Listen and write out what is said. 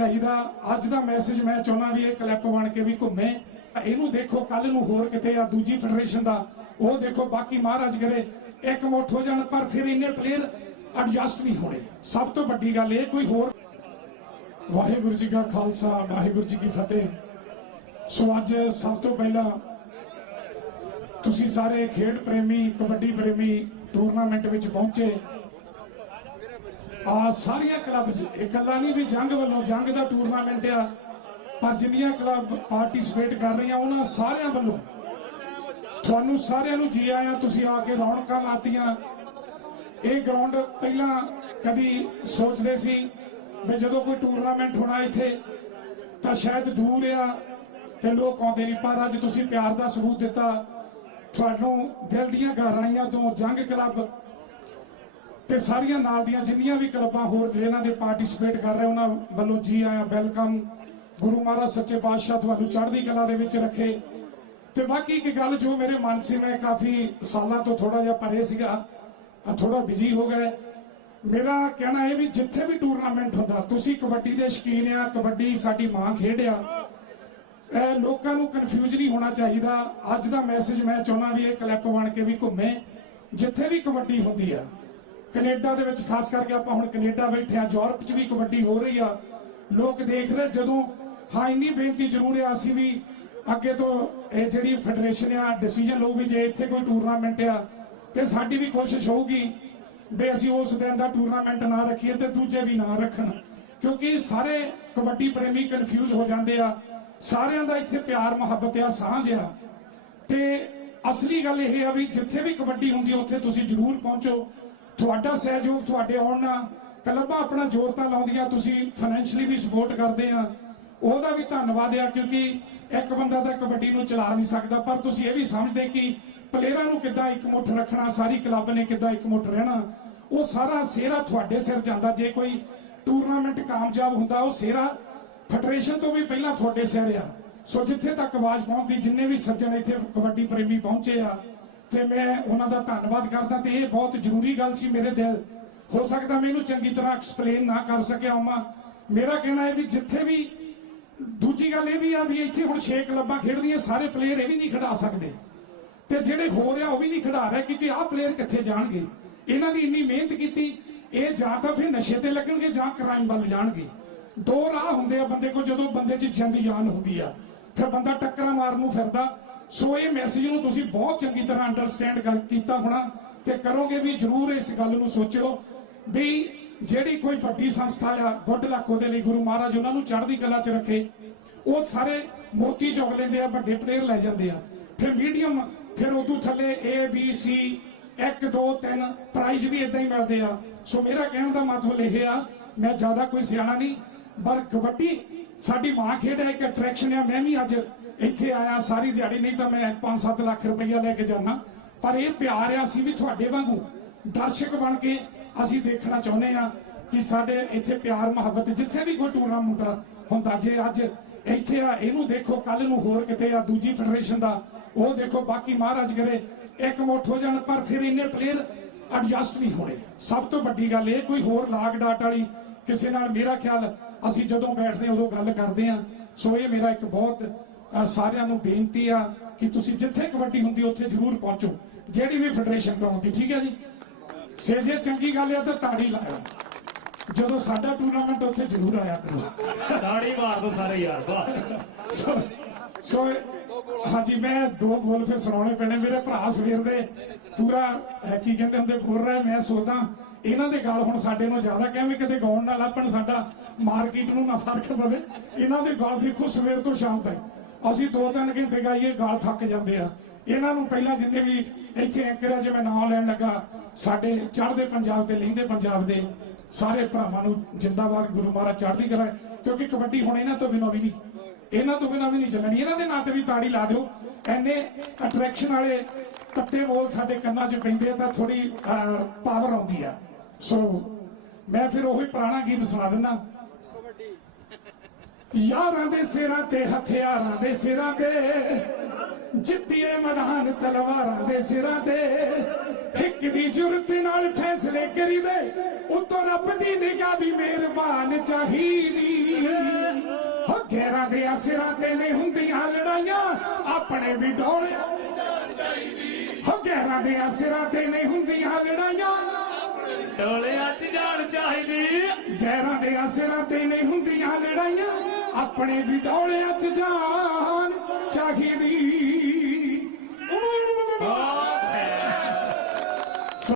ਚਾਹੀਦਾ ਅੱਜ ਦਾ ਮੈਸੇਜ ਮੈਂ ਚਾਹੁੰਦਾ ਵੀ ਇਹ ਕਲਿੱਪ ਬਣ ਕੇ ਵੀ ਘੁੰਮੇ। ਇਹਨੂੰ ਦੇਖੋ ਕੱਲ ਨੂੰ ਹੋਰ ਕਿਤੇ ਆ ਦੂਜੀ ਫੈਡਰੇਸ਼ਨ ਦਾ। ਉਹ ਦੇਖੋ, ਬਾਕੀ ਮਹਾਰਾਜ ਕਰੇ ਇੱਕ ਮੁੱਠ ਹੋ ਜਾਣ, ਪਰ ਫਿਰ ਇੰਨੇ ਪਲੇਅਰ ਐਡਜਸਟ ਨਹੀਂ ਹੋਣੇ। ਸਭ ਤੋਂ ਵੱਡੀ ਗੱਲ ਇਹ, ਕੋਈ ਹੋਰ ਵਾਹਿਗੁਰੂ ਜੀ ਕਾ ਖਾਲਸਾ, ਵਾਹਿਗੁਰੂ ਜੀ ਕੀ ਫਤਿਹ। ਸੋ ਅੱਜ ਸਭ ਤੋਂ ਪਹਿਲਾਂ ਤੁਸੀਂ ਸਾਰੇ ਖੇਡ ਪ੍ਰੇਮੀ, ਕਬੱਡੀ ਪ੍ਰੇਮੀ ਟੂਰਨਾਮੈਂਟ ਵਿੱਚ ਪਹੁੰਚੇ। ਆ ਸਾਰੀਆਂ ਕਲੱਬ ਚ ਇਕੱਲਾ ਨਹੀਂ ਵੀ ਜੰਗ ਵੱਲੋਂ, ਜੰਗ ਦਾ ਟੂਰਨਾਮੈਂਟ ਆ, ਪਰ ਜਿੰਨੀਆਂ ਕਲੱਬ ਪਾਰਟਿਸਿਪੇਟ ਕਰ ਰਹੀਆਂ, ਉਹਨਾਂ ਸਾਰਿਆਂ ਵੱਲੋਂ। ਤੁਹਾਨੂੰ ਸਾਰਿਆਂ ਨੂੰ ਜੀ ਆਇਆਂ, ਤੁਸੀਂ ਆ ਕੇ ਰੌਣਕਾਂ ਲਾਤੀਆਂ। ਇਹ ਗਰਾਊਂਡ ਪਹਿਲਾਂ ਕਦੀ ਸੋਚਦੇ ਸੀ ਵੀ ਜਦੋਂ ਕੋਈ ਟੂਰਨਾਮੈਂਟ ਹੋਣਾ ਇੱਥੇ, ਤਾਂ ਸ਼ਾਇਦ ਦੂਰ ਆ ਤੇ ਲੋਕ ਆਉਂਦੇ ਨਹੀਂ। ਪਰ ਅੱਜ ਤੁਸੀਂ ਪਿਆਰ ਦਾ ਸਬੂਤ ਦਿੱਤਾ। ਤੁਹਾਨੂੰ ਦਿਲ ਦੀਆਂ ਗਹਿਰਾਈਆਂ ਤੋਂ ਜੰਗ ਕਲੱਬ ਤੇ ਸਾਰੀਆਂ ਨਾਲ ਦੀਆਂ ਜਿੰਨੀਆਂ ਵੀ ਕਲੱਬਾਂ ਹੋਰ ਇਹਨਾਂ ਦੇ ਪਾਰਟਿਸਿਪੇਟ ਕਰ ਰਹੇ, ਉਹਨਾਂ ਵੱਲੋਂ ਜੀ ਆਇਆਂ ਵੈਲਕਮ ਗੁਰੂ ਮਹਾਰਾਜ ਸੱਚੇ ਪਾਤਸ਼ਾਹ ਤੁਹਾਨੂੰ ਚੜ੍ਹਦੀ ਕਲਾ ਦੇ ਵਿੱਚ ਰੱਖੇ। ਤੇ ਬਾਕੀ ਇੱਕ ਗੱਲ ਜੋ ਮੇਰੇ ਮਨ ਸੀ, ਮੈਂ ਕਾਫੀ ਸਾਲਾਂ ਤੋਂ ਥੋੜਾ ਜਿਹਾ ਪਰੇ ਸੀਗਾ ਥੋੜਾ ਬਿਜ਼ੀ ਹੋ ਗਿਆ ਮੇਰਾ ਕਹਿਣਾ ਇਹ ਵੀ ਜਿੱਥੇ ਵੀ ਟੂਰਨਾਮੈਂਟ ਹੁੰਦਾ, ਤੁਸੀਂ ਕਬੱਡੀ ਦੇ ਸ਼ਕੀਨ ਆ, ਕਬੱਡੀ ਸਾਡੀ ਮਾਂ ਖੇਡ ਆ, ਇਹ ਲੋਕਾਂ ਨੂੰ ਕਨਫਿਊਜ਼ ਨਹੀਂ ਹੋਣਾ ਚਾਹੀਦਾ। ਅੱਜ ਦਾ ਮੈਸੇਜ ਮੈਂ ਚਾਹੁੰਦਾ ਵੀ ਇਹ ਕਲਿੱਪ ਬਣ ਕੇ ਵੀ ਘੁੰਮੇ, ਜਿੱਥੇ ਵੀ ਕਬੱਡੀ ਹੁੰਦੀ ਆ। ਕੈਨੇਡਾ ਦੇ ਵਿੱਚ, ਖਾਸ ਕਰਕੇ ਆਪਾਂ ਹੁਣ ਕੈਨੇਡਾ ਬੈਠੇ ਆ ਯੂਰਪ 'ਚ ਵੀ ਕਬੱਡੀ ਹੋ ਰਹੀ ਆ। ਲੋਕ ਦੇਖ ਰਹੇ ਜਦੋਂ, ਹਾਂ, ਇੰਨੀ ਬੇਨਤੀ ਜ਼ਰੂਰ ਆ, ਅਸੀਂ ਵੀ ਅੱਗੇ ਤੋਂ ਇਹ ਜਿਹੜੀ ਫੈਡਰੇਸ਼ਨ ਆ, ਡਿਸੀਜਨ ਲਊ ਵੀ ਜੇ ਇੱਥੇ ਕੋਈ ਟੂਰਨਾਮੈਂਟ ਆ, ਤੇ ਸਾਡੀ ਵੀ ਕੋਸ਼ਿਸ਼ ਹੋਊਗੀ ਵੀ ਅਸੀਂ ਉਸ ਦਿਨ ਦਾ ਟੂਰਨਾਮੈਂਟ ਨਾ ਰੱਖੀਏ ਤੇ ਦੂਜੇ ਵੀ ਨਾ ਰੱਖਣ। ਕਿਉਂਕਿ ਸਾਰੇ ਕਬੱਡੀ ਪ੍ਰੇਮੀ ਕਨਫਿਊਜ਼ ਹੋ ਜਾਂਦੇ ਆ। ਸਾਰਿਆਂ ਦਾ ਇੱਥੇ ਪਿਆਰ, ਮੁਹੱਬਤ ਆ, ਸਾਂਝ ਆ। ਤੇ ਅਸਲੀ ਗੱਲ ਇਹ ਆ ਵੀ ਜਿੱਥੇ ਵੀ ਕਬੱਡੀ ਹੁੰਦੀ ਉੱਥੇ ਤੁਸੀਂ ਜ਼ਰੂਰ ਪਹੁੰਚੋ। ਤੁਹਾਡਾ ਸਹਿਯੋਗ ਤੁਹਾਡੇ ਆਉਣ ਨਾਲ ਕਲੱਬਾਂ ਆਪਣਾ ਜ਼ੋਰ ਤਾਂ ਲਾਉਂਦੀਆਂ, ਤੁਸੀਂ ਫਾਈਨੈਂਸ਼ਲੀ ਵੀ ਸਪੋਰਟ ਕਰਦੇ ਆ। ਉਹਦਾ ਵੀ ਧੰਨਵਾਦ ਆ, ਕਿਉਂਕਿ ਇੱਕ ਬੰਦਾ ਤਾਂ ਕਬੱਡੀ ਨੂੰ ਚਲਾ ਨਹੀਂ ਸਕਦਾ, ਪਰ ਤੁਸੀਂ ਇਹ ਵੀ ਸਮਝਦੇ ਕਿ ਪਲੇਅਰਾਂ ਨੂੰ ਕਿੱਦਾਂ ਇਕਮੁੱਠ ਰੱਖਣਾ, ਸਾਰੀ ਕਲੱਬ ਨੇ ਕਿੱਦਾਂ ਇਕਮੁੱਠ ਰਹਿਣਾ, ਉਹ ਸਾਰਾ ਸਿਹਰਾ ਤੁਹਾਡੇ ਸਿਰ ਜਾਂਦਾ। ਜੇ ਕੋਈ ਟੂਰਨਾਮੈਂਟ ਕਾਮਯਾਬ ਹੁੰਦਾ, ਉਹ ਸਿਹਰਾ ਫੈਡਰੇਸ਼ਨ ਤੋਂ ਵੀ ਪਹਿਲਾਂ ਤੁਹਾਡੇ ਸਿਰ ਆ। ਸੋ ਜਿੱਥੇ ਤੱਕ ਆਵਾਜ਼ ਪਹੁੰਚਦੀ, ਜਿੰਨੇ ਵੀ ਸੱਜਣ ਇੱਥੇ ਕਬੱਡੀ ਪ੍ਰੇਮੀ ਪਹੁੰਚੇ ਆ ਤੇ ਮੈਂ ਉਹਨਾਂ ਦਾ ਧੰਨਵਾਦ ਕਰਦਾ ਤੇ ਇਹ ਬਹੁਤ ਜ਼ਰੂਰੀ ਗੱਲ ਸੀ ਮੇਰੇ ਦਿਲ। ਹੋ ਸਕਦਾ ਮੈਂ ਇਹਨੂੰ ਚੰਗੀ ਤਰ੍ਹਾਂ ਐਕਸਪਲੇਨ ਨਾ ਕਰ ਸਕਿਆ ਹਾਂ ਮੇਰਾ ਕਹਿਣਾ ਹੈ ਵੀ ਜਿੱਥੇ ਵੀ ਦੂਜੀ ਗੱਲ ਇਹ ਵੀ ਆ ਵੀ ਇੱਥੇ ਹੁਣ 6 ਕਲੱਬਾਂ ਖੇਡਦੀਆਂ, ਸਾਰੇ ਪਲੇਅਰ ਇਹ ਵੀ ਨਹੀਂ ਖਿਡਾ ਸਕਦੇ। ਤੇ ਜਿਹੜੇ ਹੋ ਰਿਹਾ ਉਹ ਵੀ ਨਹੀਂ ਖਿਡਾ ਰਹੇ ਕਿਉਂਕਿ ਆਹ ਪਲੇਅਰ ਕਿੱਥੇ ਜਾਣਗੇ? ਇਹਨਾਂ ਦੀ ਇੰਨੀ ਮਿਹਨਤ ਕੀਤੀ, ਇਹ ਜਾਂ ਤਾਂ ਫਿਰ ਨਸ਼ੇ ਤੇ ਲੱਗਣਗੇ ਜਾਂ ਕ੍ਰਾਈਮ ਵੱਲ ਜਾਣਗੇ। ਦੋ ਰਾਹ ਹੁੰਦੇ ਆ ਬੰਦੇ ਕੋਲ ਜਦੋਂ ਬੰਦੇ 'ਚ ਜਿੰਦ ਜਾਨ ਹੁੰਦੀ ਆ। ਫਿਰ ਬੰਦਾ ਟੱਕਰਾਂ ਮਾਰਨ ਨੂੰ ਫਿਰਦਾ ਸੋ ਇਹ ਮੈਸੇਜ ਨੂੰ ਤੁਸੀਂ ਬਹੁਤ ਚੰਗੀ ਤਰ੍ਹਾਂ ਅੰਡਰਸਟੈਂਡ ਗੱਲ ਕੀਤਾ ਹੋਣਾ ਤੇ ਕਰੋਗੇ ਵੀ ਜਰੂਰ ਇਸ ਗੱਲ ਨੂੰ ਸੋਚਿਓ ਵੀ ਜਿਹੜੀ ਕੋਈ ਵੱਡੀ ਸੰਸਥਾ ਆ ਗੁੱਡ ਲੱਕ ਉਹਦੇ ਲਈ ਗੁਰੂ ਮਹਾਰਾਜ ਉਹਨਾਂ ਨੂੰ ਚੜ੍ਹਦੀ ਕਲਾ 'ਚ ਰੱਖੇ। ਉਹ ਸਾਰੇ ਮੋਤੀ ਚੁਗ ਲੈਂਦੇ ਆ, ਵੱਡੇ ਪਲੇਅਰ ਲੈ ਜਾਂਦੇ ਆ। ਫਿਰ ਮੀਡੀਅਮ ਫਿਰ ਉਦੋਂ ਥੱਲੇ A, B, C 1 2 3 ਪ੍ਰਾਈਜ਼ ਵੀ ਇਦਾਂ ਹੀ ਮਿਲਦੇ ਆ। ਸੋ ਮੇਰਾ ਕਹਿਣ ਦਾ ਮਤਲਬ ਇਹ ਆ, ਮੈਂ ਜ਼ਿਆਦਾ ਕੋਈ ਸਿਆਣਾ ਨਹੀਂ, ਪਰ ਕਬੱਡੀ ਸਾਡੀ ਮਾਂ ਖੇਡ ਹੈ, ਇੱਕ ਅਟਰੈਕਸ਼ਨ ਆ। ਮੈਂ ਵੀ ਅੱਜ ਇੱਥੇ ਆਇਆ, ਸਾਰੀ ਦਿਹਾੜੀ, ਨਹੀਂ ਤਾਂ ਮੈਂ 5-7 ਲੱਖ ਰੁਪਈਆ ਲੈ ਕੇ ਜਾਣਾ ਪਰ ਇਹ ਪਿਆਰ ਆ, ਅਸੀਂ ਵੀ ਤੁਹਾਡੇ ਵਾਂਗੂ ਦਰਸ਼ਕ ਬਣ ਕੇ ਅਸੀਂ ਦੇਖਣਾ ਚਾਹੁੰਦੇ ਆ ਕਿ ਸਾਡੇ ਇੱਥੇ ਪਿਆਰ, ਮੁਹੱਬਤ, ਜਿੱਥੇ ਵੀ ਕੋਈ ਟੂਰਨਾਮੈਂਟ ਹੁੰਦਾ, ਜੇ ਅੱਜ ਇੱਥੇ ਆ, ਇਹਨੂੰ ਦੇਖੋ ਕੱਲ ਨੂੰ ਹੋਰ ਕਿਤੇ ਆ, ਦੂਜੀ ਫੈਡਰੇਸ਼ਨ ਦਾ, ਉਹ ਦੇਖੋ, ਬਾਕੀ ਮਹਾਰਾਜ ਕਰੇ, ਇੱਕ ਮੁੱਠ ਹੋ ਜਾਣ, ਪਰ ਫਿਰ ਇੰਨੇ ਪਲੇਅਰ ਐਡਜਸਟ ਨਹੀਂ ਹੋਏ ਸਭ ਤੋਂ ਵੱਡੀ ਗੱਲ ਇਹ, ਕੋਈ ਹੋਰ ਲਾਗ ਡਾਟ ਵਾਲੀ ਕਿਸੇ ਨਾਲ ਮੇਰਾ ਖਿਆਲ ਅਸੀਂ ਜਦੋਂ ਬੈਠਦੇ ਹਾਂ ਉਦੋਂ ਗੱਲ ਕਰਦੇ ਆ ਸੋ ਇਹ ਮੇਰਾ ਇੱਕ ਬਹੁਤ ਸਾਰਿਆਂ ਨੂੰ ਬੇਨਤੀ ਆ ਕਿ ਤੁਸੀਂ ਜਿੱਥੇ ਕਬੱਡੀ ਹੁੰਦੀ ਉੱਥੇ ਜ਼ਰੂਰ ਪਹੁੰਚੋ। ਜਿਹੜੀ ਵੀ ਫੈਡਰੇਸ਼ਨ ਹੁੰਦੀ ਠੀਕ ਹੈ ਜੀ? ਸੇ ਜੇ ਚੰਗੀ ਗੱਲ ਆ ਤਾਂ ਤਾੜੀ ਲਾਇਆ ਜਦੋਂ ਸਾਡਾ ਟੂਰਨਾਮੈਂਟ ਉੱਥੇ ਜ਼ਰੂਰ ਆਇਆ ਕਰੋ। ਤਾੜੀ ਮਾਰ ਦੋ ਸਾਰੇ ਯਾਰ ਵਾਹ। ਸੋ ਹਾਂਜੀ ਮੈਂ ਦੋ ਬੋਲ ਫਿਰ ਸੁਣਾਉਣੇ ਪੈਣੇ। ਮੇਰੇ ਭਰਾ ਸਵੇਰ ਦੇ ਪੂਰਾ ਅਹ, ਕੀ ਕਹਿੰਦੇ ਹੁੰਦੇ ਫੁਰ ਰਿਹਾ ਮੈਂ ਸੋਚਦਾ ਇਹਨਾਂ ਦੇ ਗਾਲ ਹੁਣ ਸਾਡੇ ਨੂੰ ਜ਼ਿਆਦਾ ਕਹਿੰਦੇ ਕਿਤੇ ਗਾਉਣ ਨਾਲ ਆਪਣ ਸਾਡਾ ਮਾਰਕੀਟ ਨੂੰ ਨਾ ਫ਼ਰਕ ਪਵੇ। ਇਹਨਾਂ ਦੇ ਗਾਲ ਦੇਖੋ ਸਵੇਰ ਤੋਂ ਸ਼ਾਮ ਤੱਕ ਅਸੀਂ ਦੋ ਤਿੰਨ ਘੰਟੇ ਗਾਈਏ ਗਾਲ ਥੱਕ ਜਾਂਦੇ ਆ। ਇਹਨਾਂ ਨੂੰ ਪਹਿਲਾਂ ਜਿੰਨੇ ਵੀ ਇੱਥੇ ਐਂਕਰਾਂ ਜਿਵੇਂ ਨਾਮ ਲੈਣ ਲੱਗਾ ਸਾਡੇ ਚੜ੍ਹਦੇ ਪੰਜਾਬ ਤੇ ਲਹਿੰਦੇ ਪੰਜਾਬ ਦੇ ਸਾਰੇ ਭਰਾਵਾਂ ਨੂੰ ਜਿੰਦਾਬਾਦ ਗੁਰੂ ਮਹਾਰਾਜ ਚੜ੍ਹਦੀ ਕਰਾਏ ਕਿਉਂਕਿ ਕਬੱਡੀ ਹੁਣ ਇਹਨਾਂ ਤੋਂ ਬਿਨਾਂ ਵੀ ਨਹੀਂ। ਇਹਨਾਂ ਤੋਂ ਬਿਨਾਂ ਵੀ ਨਹੀਂ ਚੱਲਣੀ। ਇਹਨਾਂ ਦੇ ਨਾਂ ਤੇ ਵੀ ਤਾੜੀ ਲਾ ਦਿਓ। ਐਨੇ ਅਟਰੈਕਸ਼ਨ ਵਾਲੇ ਕੱਤੇ ਬੋਲ ਸਾਡੇ ਕੰਨਾਂ 'ਚ ਪੈਂਦੇ ਤਾਂ ਥੋੜੀ ਪਾਵਰ ਆਉਂਦੀ ਆ। ਸੋ ਮੈਂ ਫਿਰ ਉਹੀ ਪੁਰਾਣਾ ਗੀਤ ਸੁਣਾ ਦਿੰਦਾ। ਯਾਰਾਂ ਦੇ ਸਿਰਾਂ ਤੇ ਹਥਿਆਰਾਂ ਦੇ ਸਿਰਾਂ ਤੇ, ਜਿੱਤੀਏ ਮਹਾਨ ਤਲਵਾਰਾਂ ਦੇ ਸਿਰਾਂ ਤੇ। ਇੱਕ ਦੀ ਜ਼ਰੂਰਤ ਨਾਲ ਫੈਸਲੇ ਕਰੀਦੇ, ਉਤੋਂ ਰੱਬ ਦੀ ਨਿਗਾਹ ਵੀ ਮਿਹਰਬਾਨ ਚਾਹੀਦੀ। ਹੋ ਗੈਰਾਂ ਦੇ ਅਸਰਾਂ ਤੇ ਨਹੀਂ ਹੁੰਦੀਆਂ ਲੜਾਈਆਂ ਆਪਣੇ ਵੀ ਡੋਲੇ। ਹੋ ਗੈਰਾਂ ਦੇ ਤੇ ਨਹੀਂ ਹੁੰਦੀਆਂ ਲੜਾਈਆਂ। ਡੋਲੇ ਅੱਜ ਜਾਣ ਚਾਹੀਦੀ। ਗੈਰਾਂ ਦੇ ਅਸਰਾਂ ਤੇ ਨਹੀਂ ਹੁੰਦੀਆਂ ਲੜਾਈਆਂ ਆਪਣੇ ਵੀ ਡੋਲੇ ਅੱਜ ਜਾਣ ਚਾਹੀਦੀ। ਆ